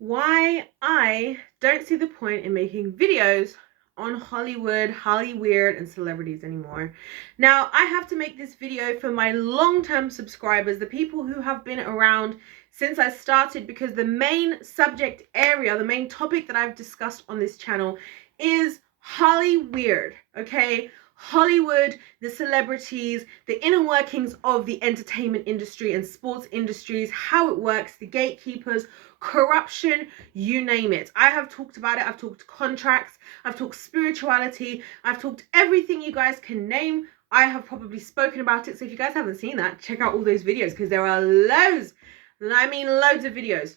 why I don't see the point in making videos on Hollywood, Hollyweird, and celebrities anymore. Now, I have to make this video for my long-term subscribers, the people who have been around since I started, because the main subject area, the main topic that I've discussed on this channel is Hollyweird, okay? Hollywood, the celebrities, the inner workings of the entertainment industry and sports industries, how it works, the gatekeepers, corruption, you name it. I have talked about it. I've talked contracts, I've talked spirituality, I've talked everything you guys can name. I have probably spoken about it. So if you guys haven't seen that, check out all those videos, because there are loads, loads of videos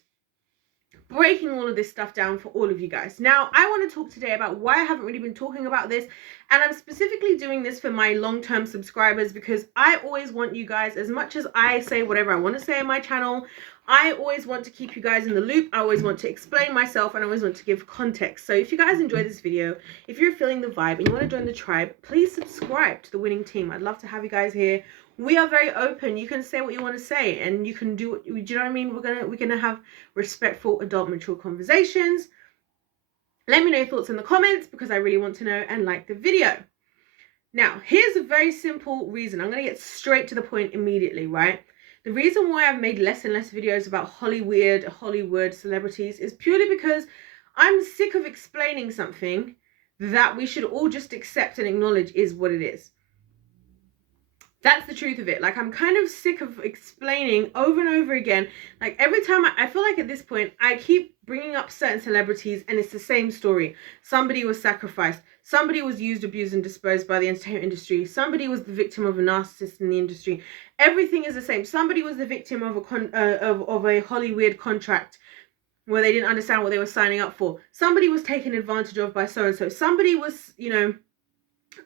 breaking all of this stuff down for all of you guys. Now, I want to talk today about why I haven't really been talking about this, and I'm specifically doing this for my long-term subscribers, because I always want you guys, as much as I say whatever I want to say on my channel, I always want to keep you guys in the loop. I always want to explain myself, and I always want to give context. So if you guys enjoy this video, if you're feeling the vibe and you want to join the tribe, please subscribe to the winning team. I'd love to have you guys here. We are very open. You can say what you want to say, and you can do you know what I mean? We're gonna have respectful, adult, mature conversations. Let me know your thoughts in the comments, because I really want to know, and like the video. Now, here's a very simple reason. I'm gonna get straight to the point immediately, right? The reason why I've made less and less videos about Hollywood celebrities is purely because I'm sick of explaining something that we should all just accept and acknowledge is what it is. That's the truth of it. Like, I'm kind of sick of explaining over and over again. Like, every time I feel like at this point, I keep bringing up certain celebrities and it's the same story. Somebody was sacrificed. Somebody was used, abused, and disposed by the entertainment industry. Somebody was the victim of a narcissist in the industry. Everything is the same. Somebody was the victim of a Hollyweird contract where they didn't understand what they were signing up for. Somebody was taken advantage of by so-and-so. Somebody was,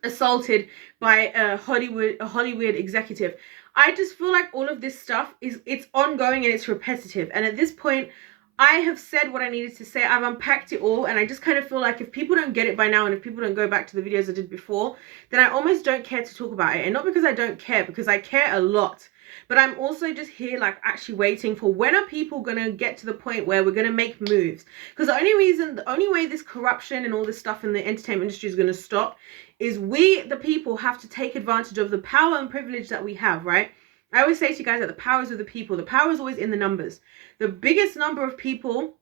assaulted by a Hollywood executive. I just feel like all of this stuff it's ongoing and it's repetitive. And at this point, I have said what I needed to say. I've unpacked it all, and I just kind of feel like if people don't get it by now, and if people don't go back to the videos I did before, then I almost don't care to talk about it. And not because I don't care, because I care a lot. But I'm also just here, like, actually waiting for, when are people gonna get to the point where we're gonna make moves? Because the only way this corruption and all this stuff in the entertainment industry is gonna stop is we, the people, have to take advantage of the power and privilege that we have, right? I always say to you guys that the power is with the people. The power is always in the numbers. The biggest number of people,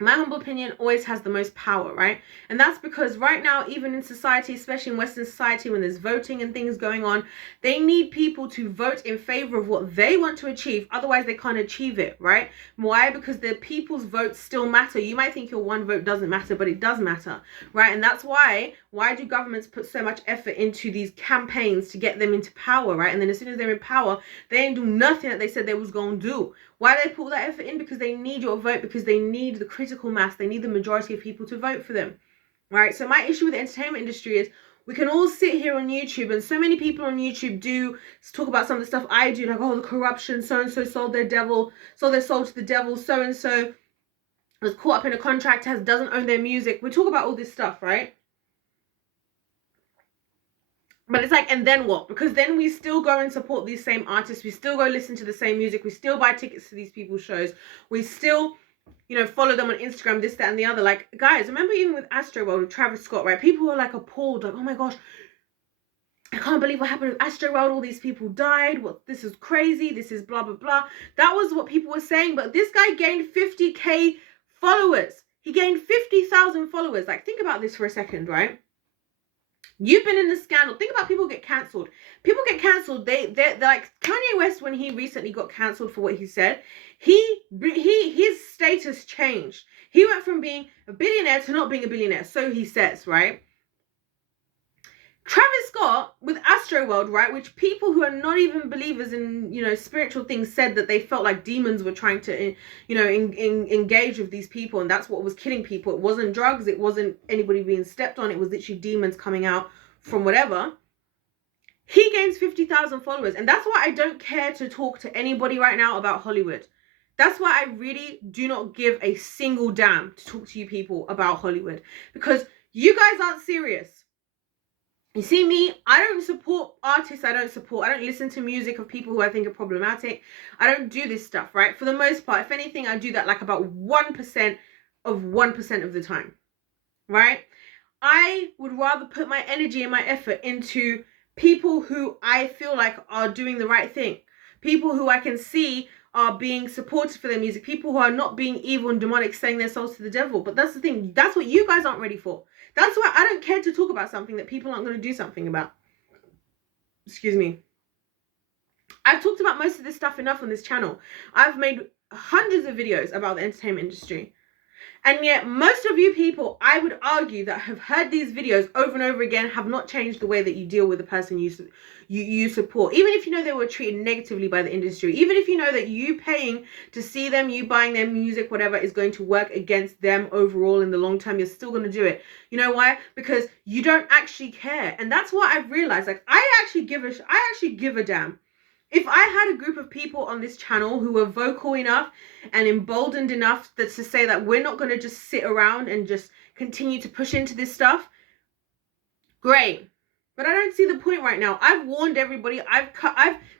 my humble opinion, always has the most power, right? And that's because right now, even in society, especially in Western society, when there's voting and things going on, they need people to vote in favor of what they want to achieve. Otherwise, they can't achieve it, right? Why? Because the people's votes still matter. You might think your one vote doesn't matter, but it does matter, right? And that's why do governments put so much effort into these campaigns to get them into power, right? And then as soon as they're in power, they ain't do nothing that they said they was going to do. Why do they put that effort in? Because they need your vote, because they need the critical mass. They need the majority of people to vote for them, right? So my issue with the entertainment industry is we can all sit here on YouTube, and so many people on YouTube do talk about some of the stuff I do, like, oh, the corruption, so-and-so sold their soul to the devil, so-and-so was caught up in a contract, doesn't own their music. We talk about all this stuff, right? But it's like, and then what? Because then we still go and support these same artists. We still go listen to the same music. We still buy tickets to these people's shows. We still, follow them on Instagram, this, that, and the other. Like, guys, remember even with Astroworld, with Travis Scott, right? People were like appalled, like, oh my gosh, I can't believe what happened with Astroworld. All these people died. This is crazy. This is blah, blah, blah. That was what people were saying. But this guy gained 50K followers. He gained 50,000 followers. Like, think about this for a second, right? You've been in the scandal. Think about people get cancelled. People get cancelled. They're like Kanye West, when he recently got cancelled for what he said. His status changed. He went from being a billionaire to not being a billionaire. So he says, right? Travis Scott with Astroworld, right, which people who are not even believers in, spiritual things said that they felt like demons were trying to, engage with these people, and that's what was killing people. It wasn't drugs, it wasn't anybody being stepped on, it was literally demons coming out from whatever. He gains 50,000 followers, and that's why I don't care to talk to anybody right now about Hollywood. That's why I really do not give a single damn to talk to you people about Hollywood, because you guys aren't serious. You see me, I don't support artists I don't listen to music of people who I think are problematic. I don't do this stuff, right? For the most part, if anything, I do that like about 1% of 1% of the time, right? I would rather put my energy and my effort into people who I feel like are doing the right thing. People who I can see are being supported for their music. People who are not being evil and demonic, selling their souls to the devil. But that's the thing. That's what you guys aren't ready for. That's why I don't care to talk about something that people aren't going to do something about. Excuse me. I've talked about most of this stuff enough on this channel. I've made hundreds of videos about the entertainment industry. And yet most of you people, I would argue, that have heard these videos over and over again have not changed the way that you deal with the person you support. Even if you know they were treated negatively by the industry, even if you know that you paying to see them, you buying their music, whatever, is going to work against them overall in the long term, you're still going to do it. You know why? Because you don't actually care. And that's what I've realized. Like, I actually give a damn. If I had a group of people on this channel who were vocal enough and emboldened enough to say that we're not going to just sit around and just continue to push into this stuff, great. But I don't see the point right now. I've warned everybody. I've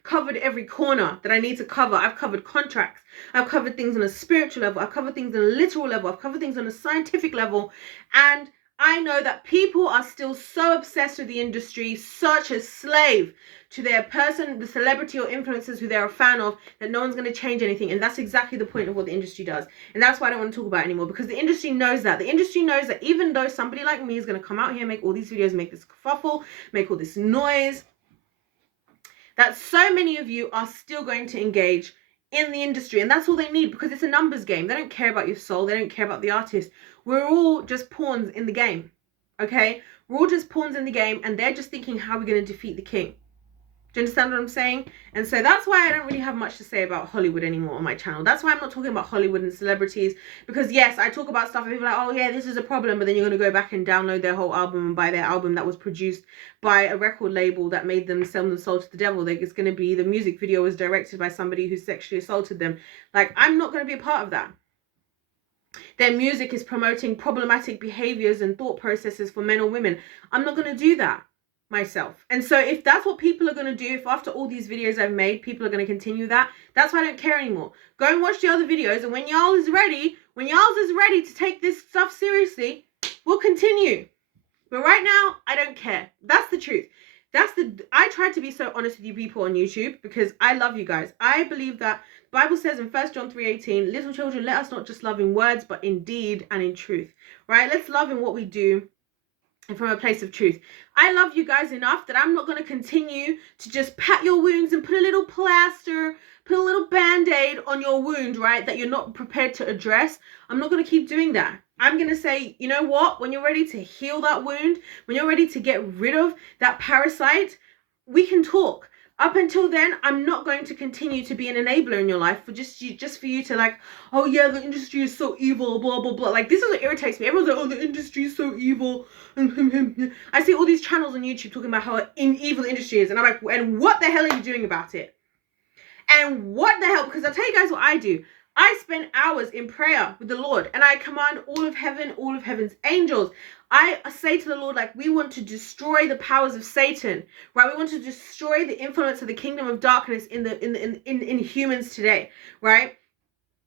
covered every corner that I need to cover. I've covered contracts. I've covered things on a spiritual level. I've covered things on a literal level. I've covered things on a scientific level. And I know that people are still so obsessed with the industry, such a slave to their person, the celebrity or influencers who they're a fan of, that no one's going to change anything. And that's exactly the point of what the industry does. And that's why I don't want to talk about it anymore, because the industry knows that. The industry knows that even though somebody like me is going to come out here, make all these videos, make this kerfuffle, make all this noise, that so many of you are still going to engage in the industry. And that's all they need, because it's a numbers game. They don't care about your soul. They don't care about the artist. We're all just pawns in the game. Okay? We're all just pawns in the game, and they're just thinking, how are we going to defeat the king? Do you understand what I'm saying? And so that's why I don't really have much to say about Hollywood anymore on my channel. That's why I'm not talking about Hollywood and celebrities. Because yes, I talk about stuff and people are like, oh yeah, this is a problem. But then you're going to go back and download their whole album and buy their album that was produced by a record label that made them sell their soul to the devil. Like, it's going to be, the music video was directed by somebody who sexually assaulted them. Like, I'm not going to be a part of that. Their music is promoting problematic behaviors and thought processes for men or women. I'm not going to do that myself. And so if that's what people are going to do, if after all these videos I've made, people are going to continue that, that's why I don't care anymore. Go and watch the other videos, and when y'all is ready to take this stuff seriously, we'll continue. But right now, I don't care. That's the truth. I try to be so honest with you people on YouTube, because I love you guys. I believe that the Bible says in 1 John 3:18, little children, let us not just love in words, but in deed and in truth, right? Let's love in what we do and from a place of truth. I love you guys enough that I'm not going to continue to just pat your wounds and put a little plaster, put a little band-aid on your wound, right, that you're not prepared to address. I'm not going to keep doing that. I'm going to say, you know what, when you're ready to heal that wound, when you're ready to get rid of that parasite, we can talk. Up until then, I'm not going to continue to be an enabler in your life for just for you to like, oh yeah, the industry is so evil, blah, blah, blah. Like, this is what irritates me. Everyone's like, oh, the industry is so evil. I see all these channels on YouTube talking about how evil the industry is. And I'm like, and what the hell are you doing about it? And what the hell? Because I'll tell you guys what I do. I spend hours in prayer with the Lord, and I command all of heaven, all of heaven's angels. I say to the Lord, like, we want to destroy the powers of Satan, right? We want to destroy the influence of the kingdom of darkness in humans today, right?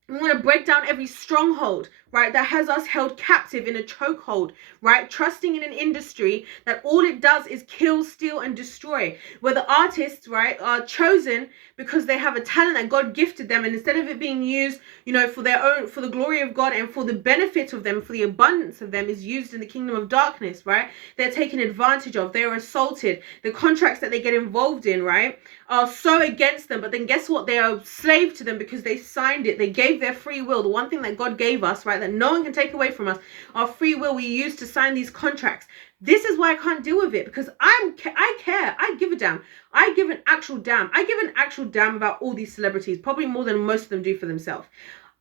We want to break down every stronghold, right, that has us held captive in a chokehold, right? Trusting in an industry that all it does is kill, steal, and destroy. Where the artists, right, are chosen because they have a talent that God gifted them, and instead of it being used, you know, for their own, for the glory of God and for the benefit of them, for the abundance of them, is used in the kingdom of darkness, right? They're taken advantage of. They're assaulted. The contracts that they get involved in, right, are so against them. But then guess what? They are slave to them because they signed it. They gave their free will. The one thing that God gave us, right, that no one can take away from us, our free will, we use to sign these contracts. This is why I can't deal with it, because I care. I give a damn. I give an actual damn. I give an actual damn about all these celebrities, probably more than most of them do for themselves.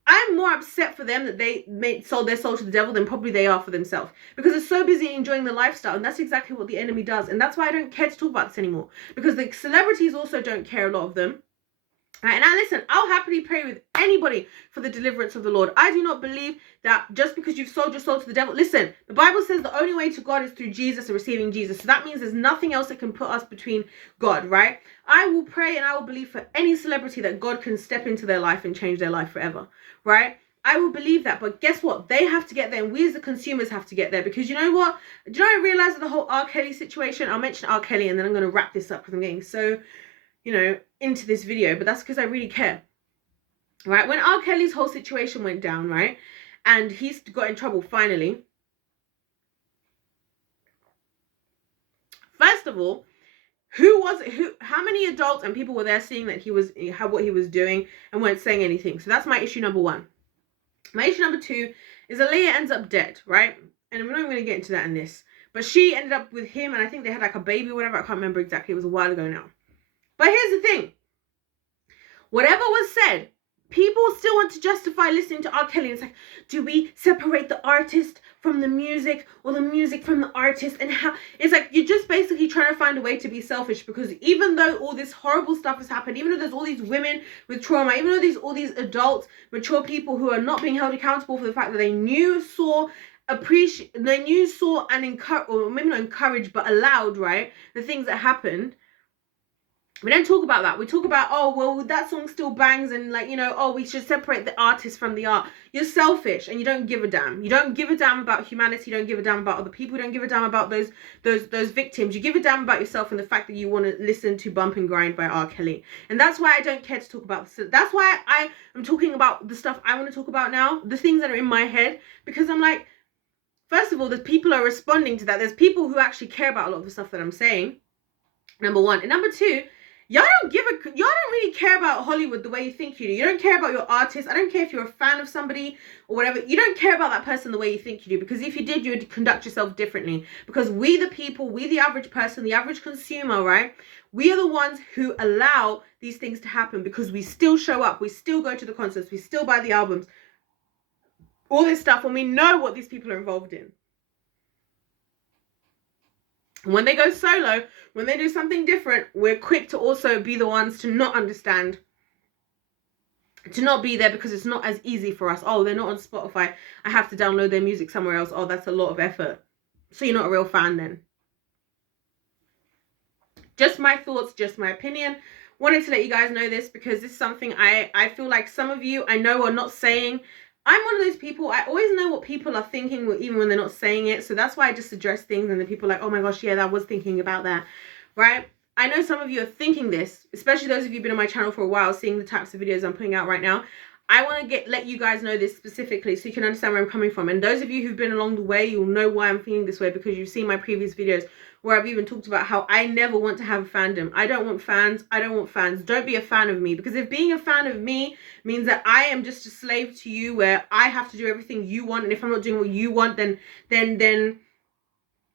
I'm more upset for them that they sold their soul to the devil than probably they are for themselves, because they're so busy enjoying the lifestyle. And that's exactly what the enemy does. And that's why I don't care to talk about this anymore, because the celebrities also don't care, a lot of them. Right, now listen, I'll happily pray with anybody for the deliverance of the Lord. I do not believe that just because you've sold your soul to the devil. Listen, the Bible says the only way to God is through Jesus and receiving Jesus. So that means there's nothing else that can put us between God, right? I will pray and I will believe for any celebrity that God can step into their life and change their life forever, right? I will believe that, but guess what? They have to get there, and we as the consumers have to get there, because you know what? Do you know, I realized the whole R. Kelly situation? I'll mention R. Kelly and then I'm going to wrap this up because I'm getting so, into this video, but that's because I really care. Right, when R. Kelly's whole situation went down, right, and he's got in trouble finally. First of all, how many adults and people were there seeing that what he was doing and weren't saying anything? So that's my issue number one. My issue number two is Aaliyah ends up dead, right? And I'm not even going to get into that in this, but she ended up with him, and I think they had like a baby or whatever. I can't remember exactly. It was a while ago now. But here's the thing. Whatever was said, people still want to justify listening to R. Kelly. It's like, do we separate the artist from the music, or the music from the artist? And how it's like you're just basically trying to find a way to be selfish, because even though all this horrible stuff has happened, even though there's all these women with trauma, even though there's all these adults, mature people who are not being held accountable for the fact that they saw and encouraged, or maybe not encouraged, but allowed, right, the things that happened. We don't talk about that. We talk about, oh, well, that song still bangs, and like, oh, we should separate the artist from the art. You're selfish and you don't give a damn. You don't give a damn about humanity. You don't give a damn about other people. You don't give a damn about those victims. You give a damn about yourself and the fact that you want to listen to Bump and Grind by R. Kelly. And that's why I don't care to talk about this. That's why I am talking about the stuff I want to talk about now, the things that are in my head, because I'm like, first of all, the people are responding to that. There's people who actually care about a lot of the stuff that I'm saying, number one. And number two, y'all don't really care about Hollywood the way you think you do. You don't care about your artist. I don't care if you're a fan of somebody or whatever. You don't care about that person the way you think you do, because if you did, you would conduct yourself differently. Because we the people, we the average person, the average consumer, right? We are the ones who allow these things to happen, because we still show up. We still go to the concerts. We still buy the albums. All this stuff, when we know what these people are involved in. When they go solo, when they do something different, we're quick to also be the ones to not understand, to not be there, because it's not as easy for us. Oh, they're not on Spotify. I have to download their music somewhere else. Oh, that's a lot of effort. So you're not a real fan then. Just my thoughts, just my opinion. Wanted to let you guys know this, because this is something I feel like some of you I know are not saying. I'm one of those people, I always know what people are thinking, even when they're not saying it. So that's why I just address things, and then people are like, oh my gosh, yeah, I was thinking about that, right? I know some of you are thinking this, especially those of you who've been on my channel for a while, seeing the types of videos I'm putting out right now. I want to let you guys know this specifically so you can understand where I'm coming from. And those of you who've been along the way, you'll know why I'm feeling this way, because you've seen my previous videos where I've even talked about how I never want to have a fandom. I don't want fans. I don't want fans. Don't be a fan of me, because if being a fan of me means that I am just a slave to you, where I have to do everything you want, and if I'm not doing what you want, then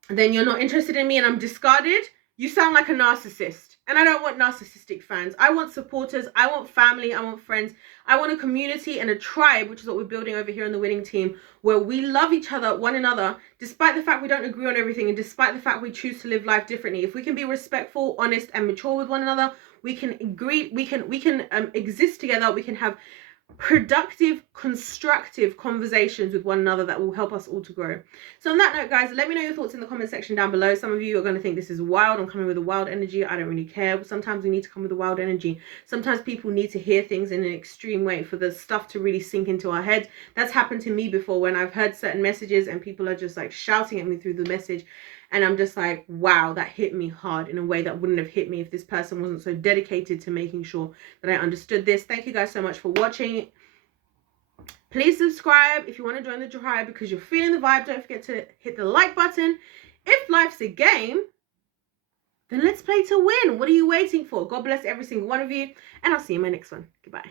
you're not interested in me and I'm discarded. You sound like a narcissist. And I don't want narcissistic fans. I want supporters. I want family. I want friends. I want a community and a tribe, which is what we're building over here on the winning team, where we love each other, one another, despite the fact we don't agree on everything, and despite the fact we choose to live life differently. If we can be respectful, honest, and mature with one another, we can agree, we can exist together. We can have productive, constructive conversations with one another that will help us all to grow. So on that note, guys, let me know your thoughts in the comment section down below. Some of you are going to think this is wild. I'm coming with a wild energy. I don't really care. Sometimes we need to come with a wild energy. Sometimes people need to hear things in an extreme way for the stuff to really sink into our heads. That's happened to me before, when I've heard certain messages and people are just like shouting at me through the message, and I'm just like, wow, that hit me hard in a way that wouldn't have hit me if this person wasn't so dedicated to making sure that I understood this. Thank you guys so much for watching. Please subscribe if you want to join the tribe, because you're feeling the vibe. Don't forget to hit the like button. If life's a game, then let's play to win. What are you waiting for? God bless every single one of you, and I'll see you in my next one. Goodbye.